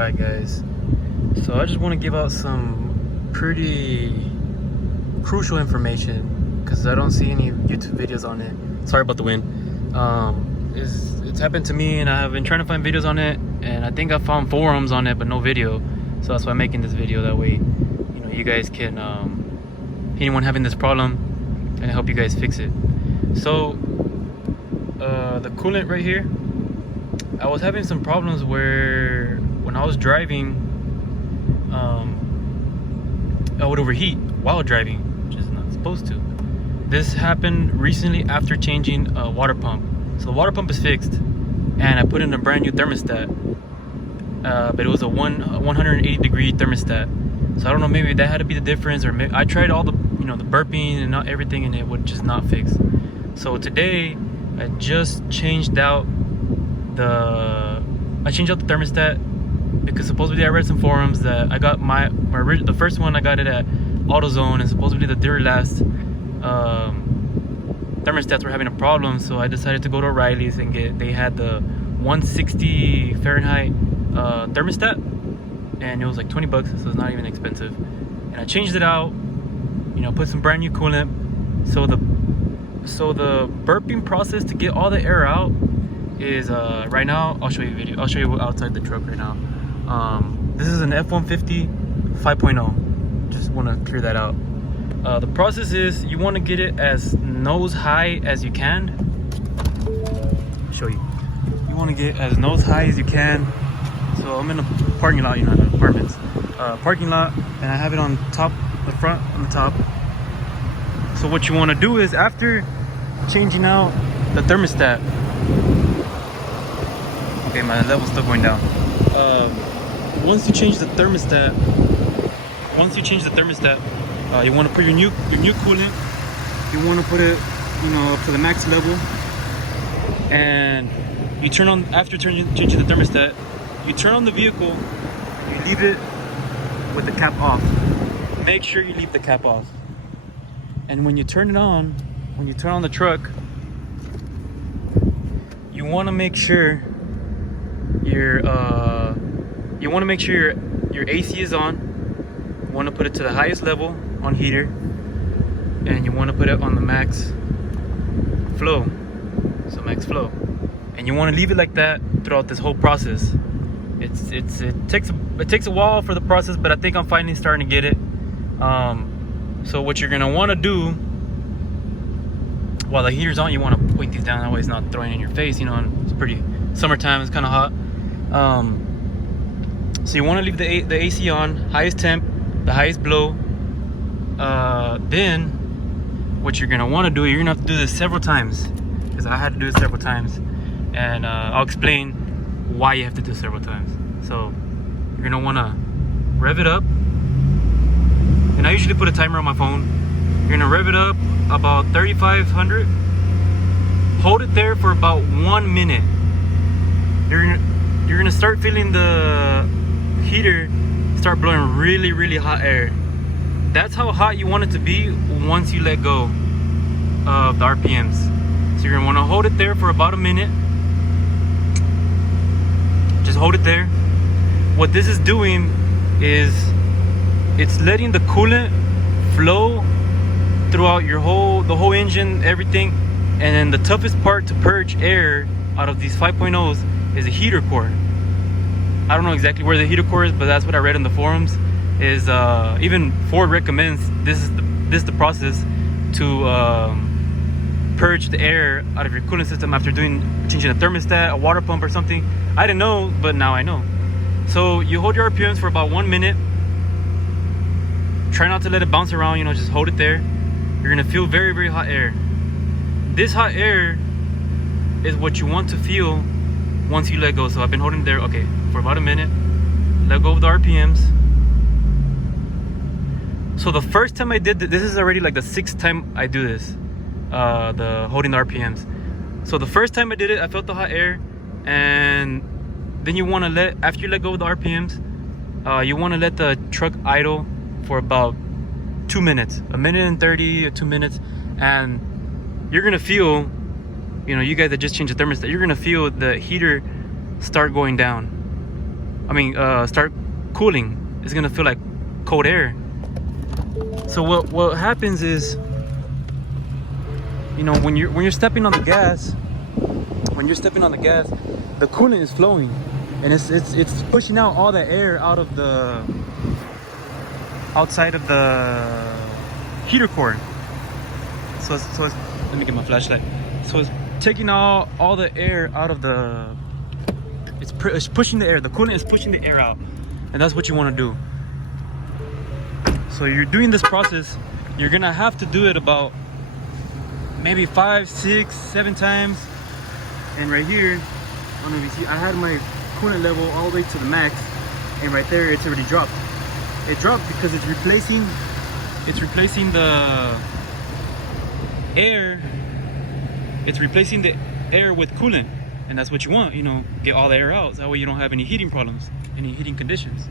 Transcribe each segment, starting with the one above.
Alright guys, so I just want to give out some pretty crucial information because I don't see any YouTube videos on it. Sorry about the wind. It's happened to me and I have been trying to find videos on it, and I think I found forums on it but no video. So that's why I'm making this video, that way you guys can anyone having this problem, and help you guys fix it. So the coolant right here, I was having some problems where when I was driving, I would overheat while driving, which is not supposed to. This happened recently after changing a water pump. So the water pump is fixed, and I put in a brand new thermostat, but it was a 180 degree thermostat. So I don't know, maybe that had to be the difference, or maybe I tried all the the burping and not everything, and it would just not fix. So today I just changed out the thermostat, because supposedly I read some forums that I got the first one I got it at AutoZone, and supposedly the very last thermostats were having a problem. So I decided to go to O'Reilly's and they had the 160 Fahrenheit thermostat, and it was like 20 bucks, so it's not even expensive. And I changed it out, put some brand new coolant. So the burping process to get all the air out is right now, I'll show you a video. I'll show you outside the truck right now. This is an f150 5.0. Just want to clear that out. The process is you want to get it as nose high as you can. Show you. You want to get as nose high as you can. So I'm in a parking lot, the apartments parking lot, and I have it on top, the front, on the top. So what you want to do is, after changing out the thermostat, okay, my level's still going down. Once you change the thermostat, you want to put your new coolant. You want to put it, up to the max level, and you turn on, after changing the thermostat, you turn on the vehicle. You leave it with the cap off. Make sure you leave the cap off. And when you turn it on, when you turn on the truck, you want to make sure your AC is on. You want to put it to the highest level on heater, and you want to put it on the max flow. So max flow. And you want to leave it like that throughout this whole process. It takes a while for the process, but I think I'm finally starting to get it. So what you're gonna want to do while the heater's on, you want to weight these down, that way it's not throwing in your face. And it's pretty summertime, it's kind of hot. So you want to leave the AC on highest temp, the highest blow. Then what you're gonna want to do, you're gonna have to do this several times, because I had to do it several times, and I'll explain why you have to do it several times. So you're gonna want to rev it up, and I usually put a timer on my phone. You're gonna rev it up about 3,500. Hold it there for about 1 minute. You're gonna start feeling the heater start blowing really, really hot air. That's how hot you want it to be once you let go of the RPMs. So you're gonna want to hold it there for about a minute. Just hold it there. What this is doing is it's letting the coolant flow throughout the whole engine, everything. And then the toughest part to purge air out of these 5.0s is the heater core. I don't know exactly where the heater core is, but that's what I read in the forums. Is even Ford recommends this is the process to purge the air out of your coolant system after changing a thermostat, a water pump, or something. I didn't know, but now I know. So you hold your RPMs for about 1 minute. Try not to let it bounce around, just hold it there. You're gonna feel very, very hot air. This hot air is what you want to feel once you let go. So I've been holding there, okay, for about a minute. Let go of the RPMs. So the first time I did this is already like the 6th time I do this, the holding the RPMs. So the first time I did it, I felt the hot air, and then you want to after you let go of the RPMs, you want to let the truck idle for about 2 minutes, 1:30 or 2 minutes, and you're gonna feel, you guys that just changed the thermostat, you're gonna feel the heater start going down. start cooling. It's gonna feel like cold air. So what happens is, you know, when you're stepping on the gas, the coolant is flowing, and it's pushing out all the air out of the outside of the heater core. So it's let me get my flashlight. So it's taking all the air out of the. It's pushing the air. The coolant is pushing the air out, and that's what you want to do. So you're doing this process. You're gonna have to do it about maybe 5, 6, 7 times. And right here, I don't know if you see, I had my coolant level all the way to the max, and right there it's already dropped. It dropped because it's replacing the air. It's replacing the air with coolant, and that's what you want, you know, get all the air out. So that way you don't have any heating problems, any heating conditions.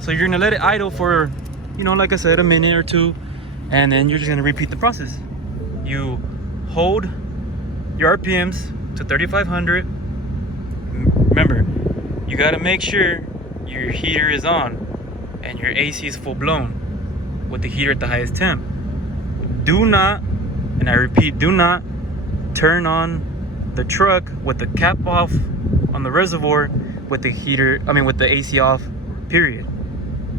So you're gonna let it idle for, you know, like I said, a minute or two, and then you're just gonna repeat the process. You hold your RPMs to 3,500. Remember, you gotta make sure your heater is on and your AC is full blown with the heater at the highest temp. Do not, and I repeat, do not turn on the truck with the cap off on the reservoir with the heater, with the AC off, period.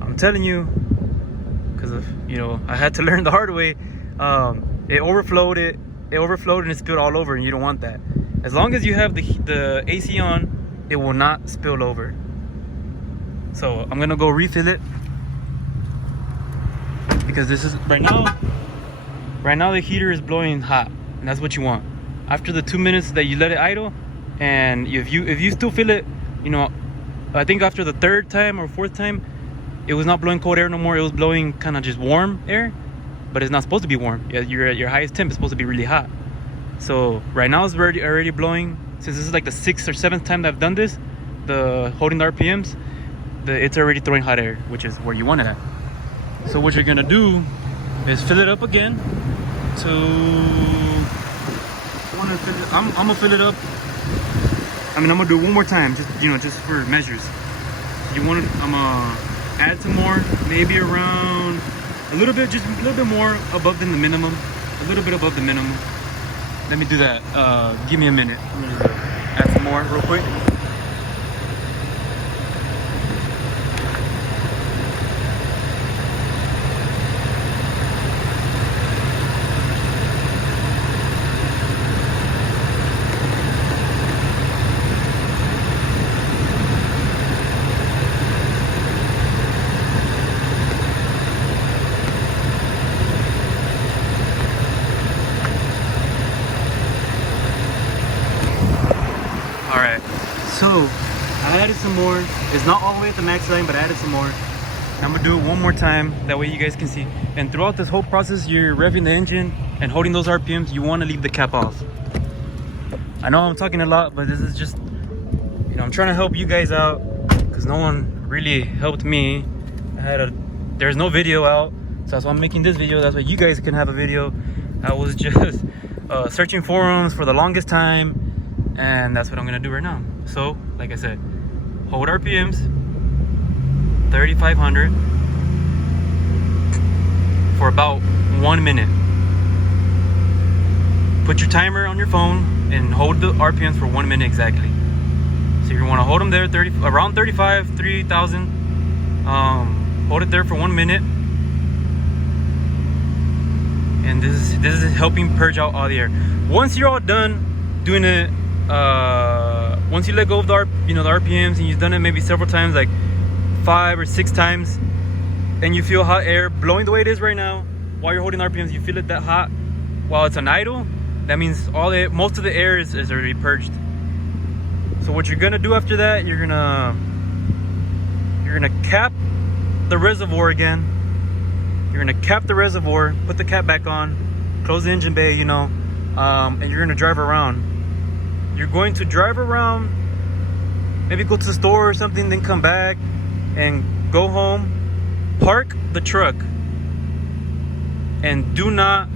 I'm telling you, because of, you know, I had to learn the hard way. It overflowed and it spilled all over, and you don't want that. As long as you have the AC on, it will not spill over. So I'm gonna go refill it, because this is right now the heater is blowing hot, and that's what you want. After the 2 minutes that you let it idle, and if you still feel it, you know, I think after the 3rd time or 4th time, it was not blowing cold air no more. It was blowing kind of just warm air, but it's not supposed to be warm. You're at your highest temp. It's supposed to be really hot. So right now it's already blowing. Since this is like the 6th or 7th time that I've done this, holding the RPMs, it's already throwing hot air, which is where you want it at. So what you're gonna do is fill it up again. I'm gonna fill it up. I'm gonna do it one more time, just for measures. I'm gonna add some more, maybe around a little bit more above than the minimum, a little bit above the minimum. Let me do that. Give me a minute. I'm gonna add some more real quick. So I added some more. It's not all the way at the max line, but I added some more. And I'm gonna do it one more time, that way you guys can see. And throughout this whole process, you're revving the engine and holding those RPMs. You want to leave the cap off. I know I'm talking a lot, but this is just, you know, I'm trying to help you guys out, because no one really helped me. There's no video out, so that's why I'm making this video. That's why you guys can have a video. I was just searching forums for the longest time, and that's what I'm gonna do right now. So, like I said, hold RPMs 3,500 for about 1 minute. Put your timer on your phone and hold the RPMs for 1 minute exactly. So you want to hold them there around 3,000. Hold it there for 1 minute, and this is helping purge out all the air. Once you're all done doing it, once you let go of the RPMs, and you've done it maybe several times, like 5 or 6 times, and you feel hot air blowing the way it is right now, while you're holding RPMs, you feel it that hot while it's on idle, that means most of the air is already purged. So what you're gonna do after that, you're gonna cap the reservoir again. You're gonna cap the reservoir, put the cap back on, close the engine bay, and you're gonna drive around. You're going to drive around, maybe go to the store or something, then come back and go home, park the truck, and do not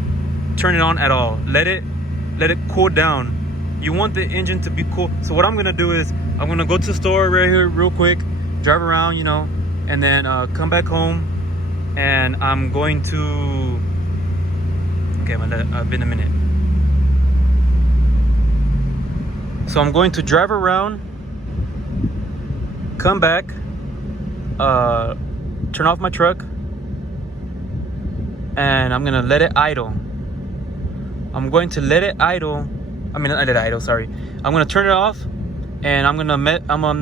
turn it on at all. Let it cool down. you want the engine to be cool. So what I'm gonna do is I'm gonna go to the store right here real quick, drive around, you know, and then come back home, and I'm going to, okay, I've been a minute. So I'm going to drive around, come back, turn off my truck, and I'm gonna let it idle. I'm going to let it idle. I mean, not let it idle, sorry. I'm gonna turn it off, and I'm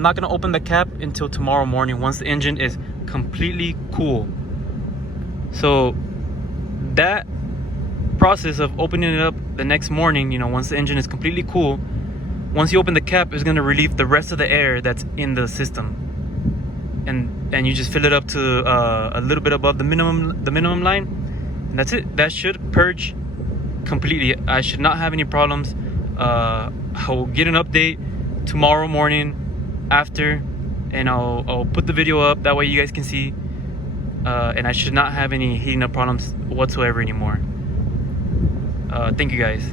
not gonna open the cap until tomorrow morning once the engine is completely cool. So that process of opening it up the next morning, you know, once the engine is completely cool, once you open the cap, it's gonna relieve the rest of the air that's in the system, and you just fill it up to a little bit above the minimum line, and that's it. That should purge completely. I should not have any problems. I will get an update tomorrow morning after, and I'll put the video up, that way you guys can see, and I should not have any heating up problems whatsoever anymore. Thank you guys.